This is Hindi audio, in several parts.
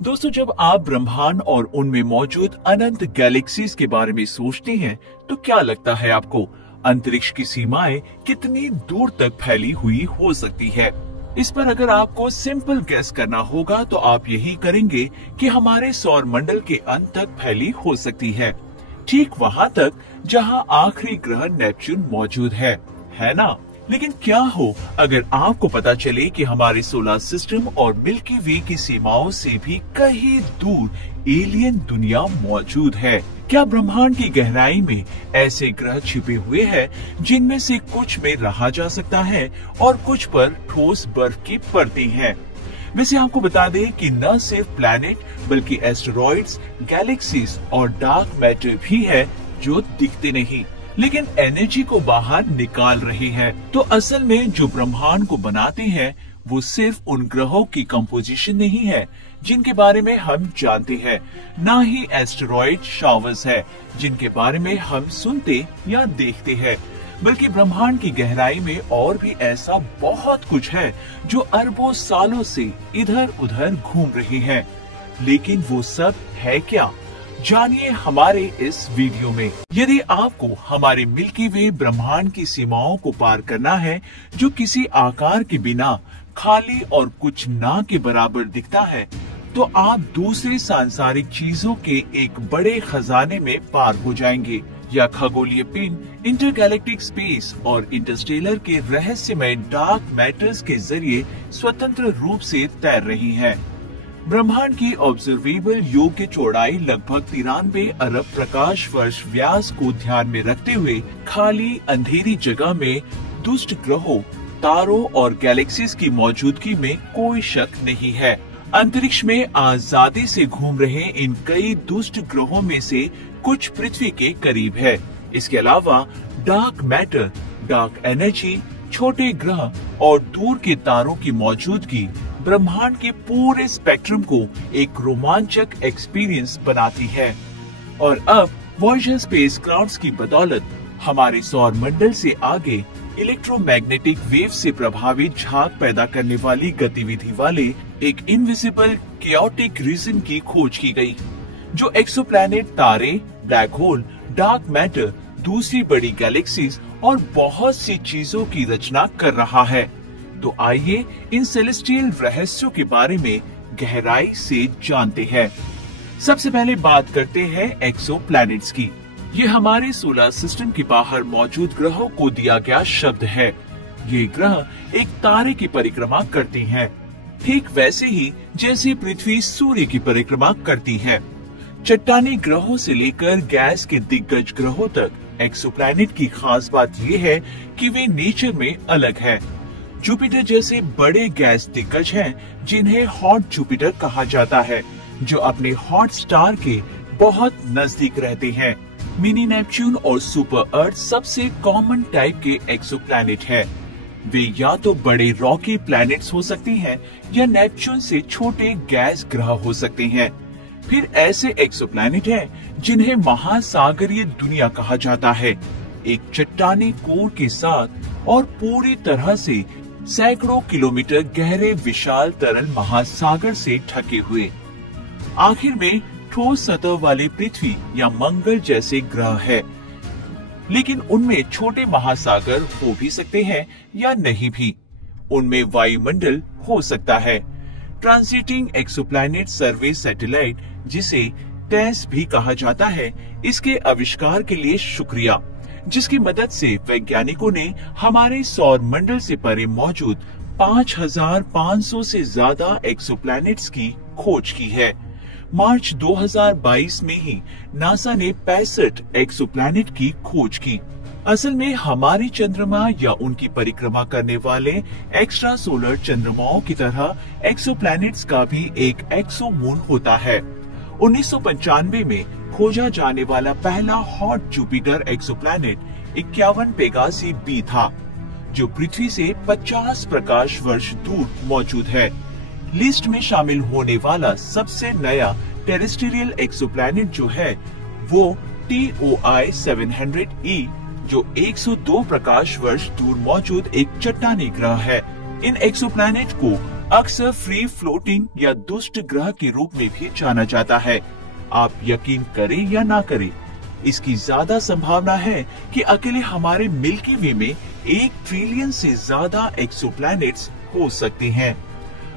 दोस्तों, जब आप ब्रह्मांड और उनमें मौजूद अनंत गैलेक्सीज के बारे में सोचते हैं तो क्या लगता है आपको? अंतरिक्ष की सीमाएं कितनी दूर तक फैली हुई हो सकती है? इस पर अगर आपको सिंपल गेस करना होगा तो आप यही करेंगे कि हमारे सौर मंडल के अंत तक फैली हो सकती है, ठीक वहां तक जहां आखिरी ग्रह नेपच्यून मौजूद है ना? लेकिन क्या हो अगर आपको पता चले कि हमारे सोलर सिस्टम और मिल्की वे की सीमाओं से भी कहीं दूर एलियन दुनिया मौजूद है? क्या ब्रह्मांड की गहराई में ऐसे ग्रह छिपे हुए हैं जिनमें से कुछ में रहा जा सकता है और कुछ पर ठोस बर्फ की परतें हैं? वैसे आपको बता दें कि न सिर्फ प्लैनेट बल्कि एस्टेरॉइड्स, गैलेक्सीज और डार्क मैटर भी है जो दिखते नहीं लेकिन एनर्जी को बाहर निकाल रहे हैं। तो असल में जो ब्रह्मांड को बनाते हैं वो सिर्फ उन ग्रहों की कंपोजिशन नहीं है जिनके बारे में हम जानते हैं, ना ही एस्टेरॉइड शावर्स है जिनके बारे में हम सुनते या देखते हैं, बल्कि ब्रह्मांड की गहराई में और भी ऐसा बहुत कुछ है जो अरबों सालों से इधर उधर घूम रहे हैं। लेकिन वो सब है क्या? जानिए हमारे इस वीडियो में। यदि आपको हमारे मिल्की वे ब्रह्मांड की सीमाओं को पार करना है जो किसी आकार के बिना खाली और कुछ ना के बराबर दिखता है, तो आप दूसरे सांसारिक चीजों के एक बड़े खजाने में पार हो जाएंगे या खगोलीय पिंड, इंटरगैलेक्टिक स्पेस और इंटरस्टेलर के रहस्यमय डार्क मैटर्स के जरिए स्वतंत्र रूप से तैर रही हैं। ब्रह्मांड की ऑब्जर्वेबल योग्य चौड़ाई लगभग 93 अरब प्रकाश वर्ष व्यास को ध्यान में रखते हुए खाली अंधेरी जगह में दुष्ट ग्रहों, तारों और गैलेक्सीज की मौजूदगी में कोई शक नहीं है। अंतरिक्ष में आजादी से घूम रहे इन कई दुष्ट ग्रहों में से कुछ पृथ्वी के करीब है। इसके अलावा डार्क मैटर, डार्क एनर्जी, छोटे ग्रह और दूर के तारों की मौजूदगी ब्रह्मांड के पूरे स्पेक्ट्रम को एक रोमांचक एक्सपीरियंस बनाती है। और अब वॉयेजर स्पेसक्राफ्ट की बदौलत हमारे सौर मंडल से आगे इलेक्ट्रोमैग्नेटिक वेव से प्रभावित झाग पैदा करने वाली गतिविधि वाले एक इनविजिबल केओटिक रीजन की खोज की गई, जो एक्सोप्लैनेट, तारे, ब्लैक होल, डार्क मैटर, दूसरी बड़ी गैलेक्सीज और बहुत सी चीजों की रचना कर रहा है। तो आइए इन सेलेस्टियल रहस्यों के बारे में गहराई से जानते हैं। सबसे पहले बात करते हैं एक्सोप्लैनेट्स की। ये हमारे सोलर सिस्टम के बाहर मौजूद ग्रहों को दिया गया शब्द है। ये ग्रह एक तारे की परिक्रमा करते हैं, ठीक वैसे ही जैसे पृथ्वी सूर्य की परिक्रमा करती है। चट्टानी ग्रहों से लेकर गैस के दिग्गज ग्रहों तक एक्सोप्लैनेट की खास बात ये है कि वे नेचर में अलग है। जुपिटर जैसे बड़े गैस दिग्गज हैं जिन्हें हॉट जुपिटर कहा जाता है, जो अपने हॉट स्टार के बहुत नजदीक रहते हैं। मिनी नेपच्यून और सुपर अर्थ सबसे कॉमन टाइप के एक्सोप्लैनेट है। वे या तो बड़े रॉकी प्लैनेट्स हो सकते हैं या नेपच्यून से छोटे गैस ग्रह हो सकते हैं। फिर ऐसे एक्सोप्लैनेट हैं जिन्हें महासागरीय दुनिया कहा जाता है, एक चट्टानी कोर के साथ और पूरी तरह से सैकड़ों किलोमीटर गहरे विशाल तरल महासागर से ढके हुए। आखिर में ठोस सतह वाले पृथ्वी या मंगल जैसे ग्रह है, लेकिन उनमें छोटे महासागर हो भी सकते हैं या नहीं भी। उनमें वायुमंडल हो सकता है। ट्रांजिटिंग एक्सोप्लैनेट सर्वे सैटेलाइट, जिसे टेस भी कहा जाता है, इसके आविष्कार के लिए शुक्रिया, जिसकी मदद से वैज्ञानिकों ने हमारे सौर मंडल से परे मौजूद 5500 से ज्यादा एक्सोप्लैनेट्स की खोज की है। मार्च 2022 में ही नासा ने 65 एक्सोप्लैनेट की खोज की। असल में हमारे चंद्रमा या उनकी परिक्रमा करने वाले एक्स्ट्रा सोलर चंद्रमाओं की तरह एक्सोप्लैनेट्स का भी एक एक्सोमून होता है। 1995 में खोजा जाने वाला पहला hot Jupiter exoplanet 51 Pegasi B था, जो पृथ्वी से 50 प्रकाश वर्ष दूर मौजूद है। लिस्ट में शामिल होने वाला सबसे नया टेरेस्ट्रियल एक्सोप्लैनेट जो है वो TOI 700E, जो 102 प्रकाश वर्ष दूर मौजूद एक चट्टानी ग्रह है। इन एक्सोप्लैनेट को अक्सर फ्री फ्लोटिंग या दुष्ट ग्रह के रूप में भी जाना जाता है। आप यकीन करें या ना करें, इसकी ज्यादा संभावना है कि अकेले हमारे मिल्की वे में 1 ट्रिलियन से ज्यादा एक्सोप्लैनेट्स हो सकते हैं।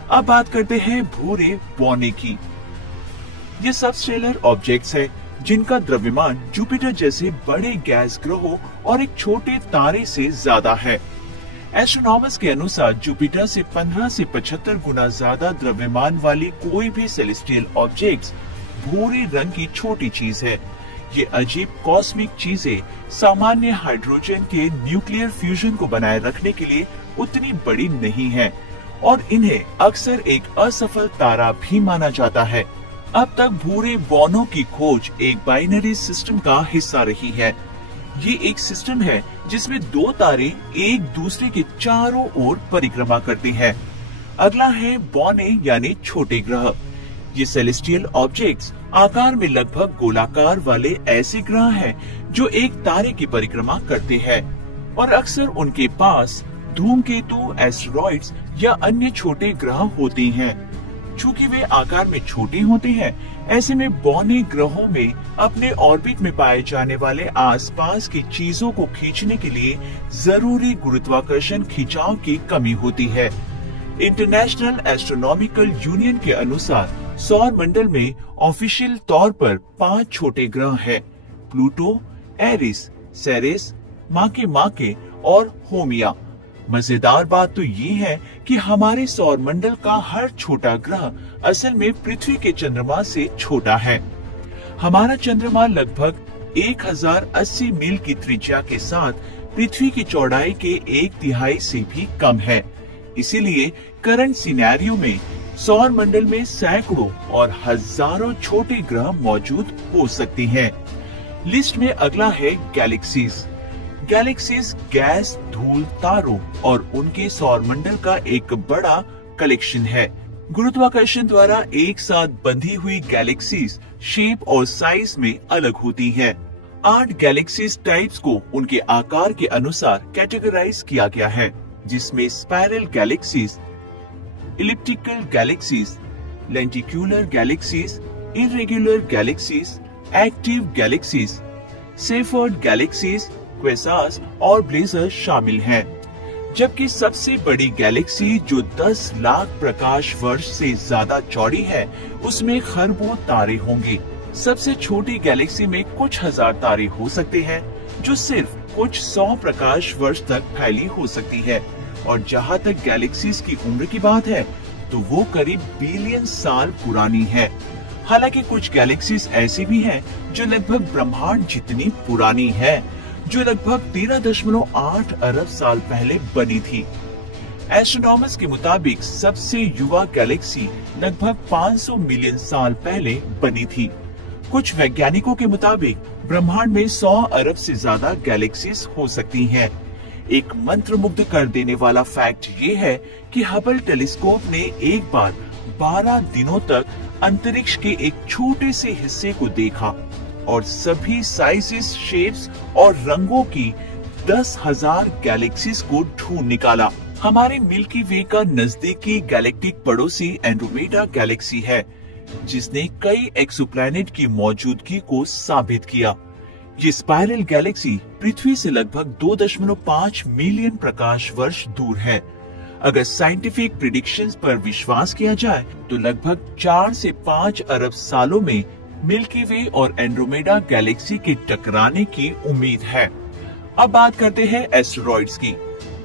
अब बात करते हैं भूरे बौने की। ये सबस्टेलर ऑब्जेक्ट्स है जिनका द्रव्यमान जुपिटर जैसे बड़े गैस ग्रहों और एक छोटे तारे से ज्यादा है। एस्ट्रोनॉमर्स के अनुसार जुपिटर से 15 से 75 गुना ज्यादा द्रव्यमान वाली कोई भी सेलेस्टियल ऑब्जेक्ट्स भूरे रंग की छोटी चीज है। ये अजीब कॉस्मिक चीजें सामान्य हाइड्रोजन के न्यूक्लियर फ्यूजन को बनाए रखने के लिए उतनी बड़ी नहीं है और इन्हें अक्सर एक असफल तारा भी माना जाता है। अब तक भूरे बौनों की खोज एक बाइनरी सिस्टम का हिस्सा रही है। ये एक सिस्टम है जिसमें 2 तारे एक दूसरे के चारों ओर परिक्रमा करते हैं। अगला है बौने यानी छोटे ग्रह। ये सेलेस्टियल ऑब्जेक्ट्स आकार में लगभग गोलाकार वाले ऐसे ग्रह हैं जो एक तारे की परिक्रमा करते हैं और अक्सर उनके पास धूमकेतु, एस्टेरॉइड्स या अन्य छोटे ग्रह होते हैं। चूंकि वे आकार में छोटे होते हैं, ऐसे में बौने ग्रहों में अपने ऑर्बिट में पाए जाने वाले आसपास की चीजों को खींचने के लिए जरूरी गुरुत्वाकर्षण खिंचाव की कमी होती है। इंटरनेशनल एस्ट्रोनॉमिकल यूनियन के अनुसार सौर मंडल में ऑफिशियल तौर पर 5 छोटे ग्रह हैं: प्लूटो, एरिस, सेरेस, माके और होमिया। मजेदार बात तो ये है कि हमारे सौर मंडल का हर छोटा ग्रह असल में पृथ्वी के चंद्रमा से छोटा है। हमारा चंद्रमा लगभग 1080 मील की त्रिज्या के साथ पृथ्वी की चौड़ाई के 1/3 से भी कम है। इसीलिए करंट सिनेरियो में सौर मंडल में सैकड़ों और हजारों छोटे ग्रह मौजूद हो सकते हैं। लिस्ट में अगला है गैलेक्सीज। गैलेक्सीज गैस, धूल, तारों और उनके सौर मंडल का एक बड़ा कलेक्शन है। गुरुत्वाकर्षण द्वारा एक साथ बंधी हुई गैलेक्सीज शेप और साइज में अलग होती हैं। 8 गैलेक्सीज टाइप्स को उनके आकार के अनुसार कैटेगराइज किया गया है, जिसमें spiral galaxies, elliptical galaxies, lenticular galaxies, irregular galaxies, active galaxies, Seyfert galaxies, quasars और ब्लेजर शामिल हैं। जबकि सबसे बड़ी गैलेक्सी जो 10 लाख प्रकाश वर्ष से ज्यादा चौड़ी है, उसमें खरबों तारे होंगे। सबसे छोटी गैलेक्सी में कुछ हजार तारे हो सकते हैं, जो सिर्फ कुछ 100 प्रकाश वर्ष तक फैली हो सकती है। और जहाँ तक गैलेक्सीज की उम्र की बात है, तो वो करीब बिलियन साल पुरानी है। हालांकि कुछ गैलेक्सीज ऐसी भी हैं जो लगभग ब्रह्मांड जितनी पुरानी है, जो लगभग 13.8 अरब साल पहले बनी थी। एस्ट्रोनॉमर्स के मुताबिक सबसे युवा गैलेक्सी लगभग 500 मिलियन साल पहले बनी थी। कुछ वैज्ञानिकों के मुताबिक ब्रह्मांड में 100 अरब से ज्यादा गैलेक्सीज हो सकती हैं। एक मंत्रमुग्ध कर देने वाला फैक्ट ये है कि हबल टेलीस्कोप ने एक बार 12 दिनों तक अंतरिक्ष के एक छोटे से हिस्से को देखा और सभी साइजेस, शेप्स और रंगों की 10,000 गैलेक्सीज को ढूंढ निकाला। हमारे मिल्की वे का नजदीकी गैलेक्टिक पड़ोसी एंड्रोमेडा गैलेक्सी है, जिसने कई एक्सोप्लैनेट की मौजूदगी को साबित किया। ये स्पाइरल गैलेक्सी पृथ्वी से लगभग 2.5 मिलियन प्रकाश वर्ष दूर है। अगर साइंटिफिक प्रिडिक्शंस पर विश्वास किया जाए तो लगभग 4 से 5 अरब सालों में मिल्की वे और एंड्रोमेडा गैलेक्सी के टकराने की उम्मीद है। अब बात करते हैं एस्टेरॉइड्स की।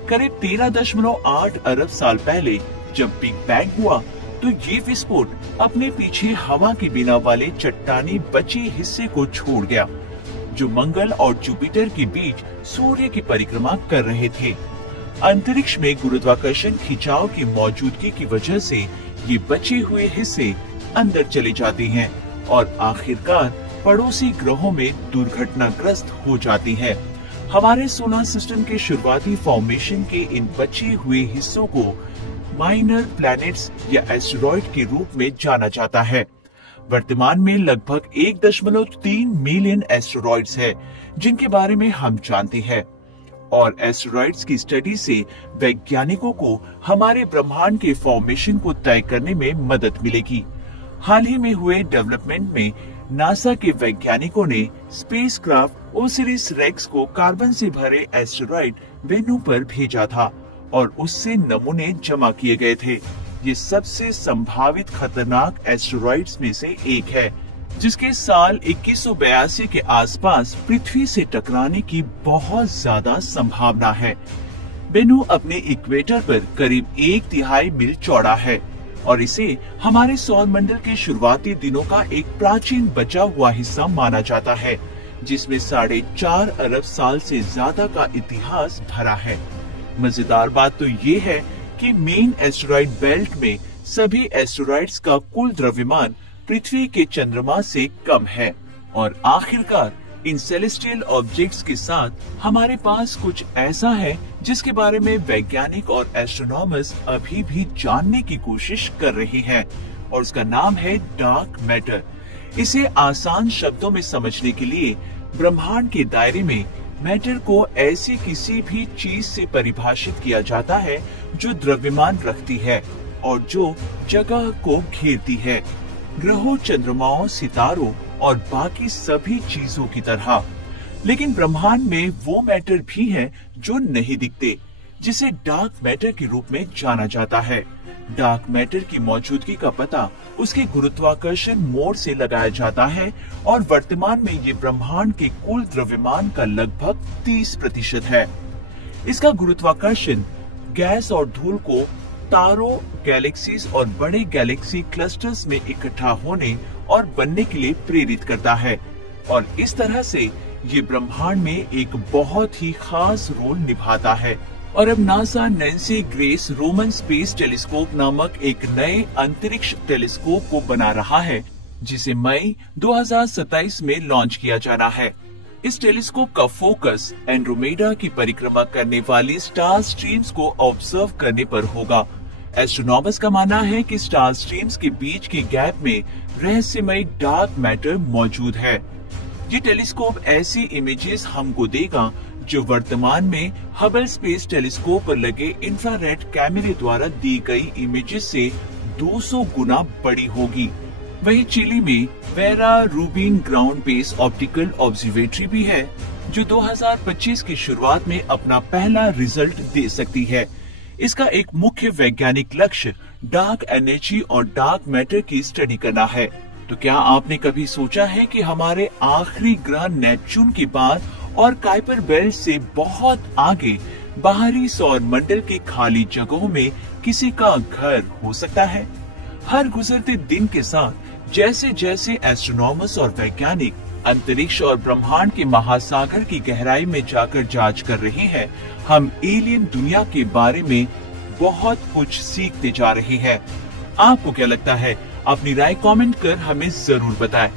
करीब 13.8 अरब साल पहले जब बिग बैंग हुआ, तो ये विस्फोट अपने पीछे हवा के बिना वाले चट्टानी बचे हिस्से को छोड़ गया, जो मंगल और जुपिटर के बीच सूर्य की परिक्रमा कर रहे थे। अंतरिक्ष में गुरुत्वाकर्षण खिंचाव की मौजूदगी की वजह से ये बचे हुए हिस्से अंदर चले जाते हैं और आखिरकार पड़ोसी ग्रहों में दुर्घटनाग्रस्त हो जाती हैं। हमारे सोलर सिस्टम के शुरुआती फॉर्मेशन के इन बचे हुए हिस्सों को माइनर प्लैनेट्स या एस्टेरॉइड के रूप में जाना जाता है। वर्तमान में लगभग 1.3 मिलियन एस्टेरॉइड्स है जिनके बारे में हम जानते हैं। और एस्टेरॉइड्स की स्टडी से वैज्ञानिकों को हमारे ब्रह्मांड के फॉर्मेशन को तय करने में मदद मिलेगी। हाल ही में हुए डेवलपमेंट में नासा के वैज्ञानिकों ने स्पेसक्राफ्ट ओसिरिस रेक्स को कार्बन से भरे एस्टेरॉइड वेन्यू पर भेजा था और उससे नमूने जमा किए गए थे। ये सबसे संभावित खतरनाक एस्टेरॉइड्स में से एक है, जिसके साल 2182 के आसपास पृथ्वी से टकराने की बहुत ज्यादा संभावना है। बेनू अपने इक्वेटर पर करीब 1/3 मील चौड़ा है और इसे हमारे सौर मंडल के शुरुआती दिनों का एक प्राचीन बचा हुआ हिस्सा माना जाता है, जिसमें 4.5 अरब साल से ज्यादा का इतिहास भरा है। मजेदार बात तो ये है कि मेन एस्टेरॉइड बेल्ट में सभी एस्टेरॉइड्स का कुल द्रव्यमान पृथ्वी के चंद्रमा से कम है। और आखिरकार इन सेलेस्टियल ऑब्जेक्ट्स के साथ हमारे पास कुछ ऐसा है जिसके बारे में वैज्ञानिक और एस्ट्रोनॉमर्स अभी भी जानने की कोशिश कर रहे हैं, और उसका नाम है डार्क मैटर। इसे आसान शब्दों में समझने के लिए ब्रह्मांड के दायरे में मैटर को ऐसी किसी भी चीज से परिभाषित किया जाता है जो द्रव्यमान रखती है और जो जगह को घेरती है, ग्रहों, चंद्रमाओं, सितारों और बाकी सभी चीजों की तरह। लेकिन ब्रह्मांड में वो मैटर भी है जो नहीं दिखते, जिसे डार्क मैटर के रूप में जाना जाता है। डार्क मैटर की मौजूदगी का पता उसके गुरुत्वाकर्षण मोड़ से लगाया जाता है और वर्तमान में ये ब्रह्मांड के कुल द्रव्यमान का लगभग 30% है। इसका गुरुत्वाकर्षण गैस और धूल को तारों, गैलेक्सीज और बड़े गैलेक्सी क्लस्टर्स में इकट्ठा होने और बनने के लिए प्रेरित करता है, और इस तरह से ये ब्रह्मांड में एक बहुत ही खास रोल निभाता है। और अब NASA Nancy grace Roman space telescope नामक एक नए अंतरिक्ष टेलीस्कोप को बना रहा है, जिसे मई 2027 में लॉन्च किया जाना है। इस टेलीस्कोप का फोकस एंड्रोमेडा की परिक्रमा करने वाली स्टार स्ट्रीम्स को ऑब्जर्व करने पर होगा। एस्ट्रोनॉमर्स का मानना है कि स्टार स्ट्रीम्स के बीच के गैप में रहस्यमय डार्क मैटर मौजूद है। ये टेलीस्कोप ऐसी इमेजेस हमको देगा जो वर्तमान में हबल स्पेस टेलीस्कोप पर लगे इंफ्रारेड कैमरे द्वारा दी गई इमेजेस से 200 गुना बड़ी होगी। वहीं चिली में vera Rubin ground base optical observatory भी है, जो 2025 की शुरुआत में अपना पहला रिजल्ट दे सकती है। इसका एक मुख्य वैज्ञानिक लक्ष्य डार्क एनर्जी और डार्क मैटर की स्टडी करना है। तो क्या आपने कभी सोचा है कि हमारे आखिरी ग्रह नेपच्यून के बाद और काइपर बेल्ट से बहुत आगे बाहरी सौर मंडल के खाली जगहों में किसी का घर हो सकता है? हर गुजरते दिन के साथ जैसे जैसे एस्ट्रोनॉमर्स और वैज्ञानिक अंतरिक्ष और ब्रह्मांड के महासागर की गहराई में जाकर जांच कर रहे हैं, हम एलियन दुनिया के बारे में बहुत कुछ सीखते जा रहे हैं। आपको क्या लगता है? अपनी राय कमेंट कर हमें जरूर बताएं।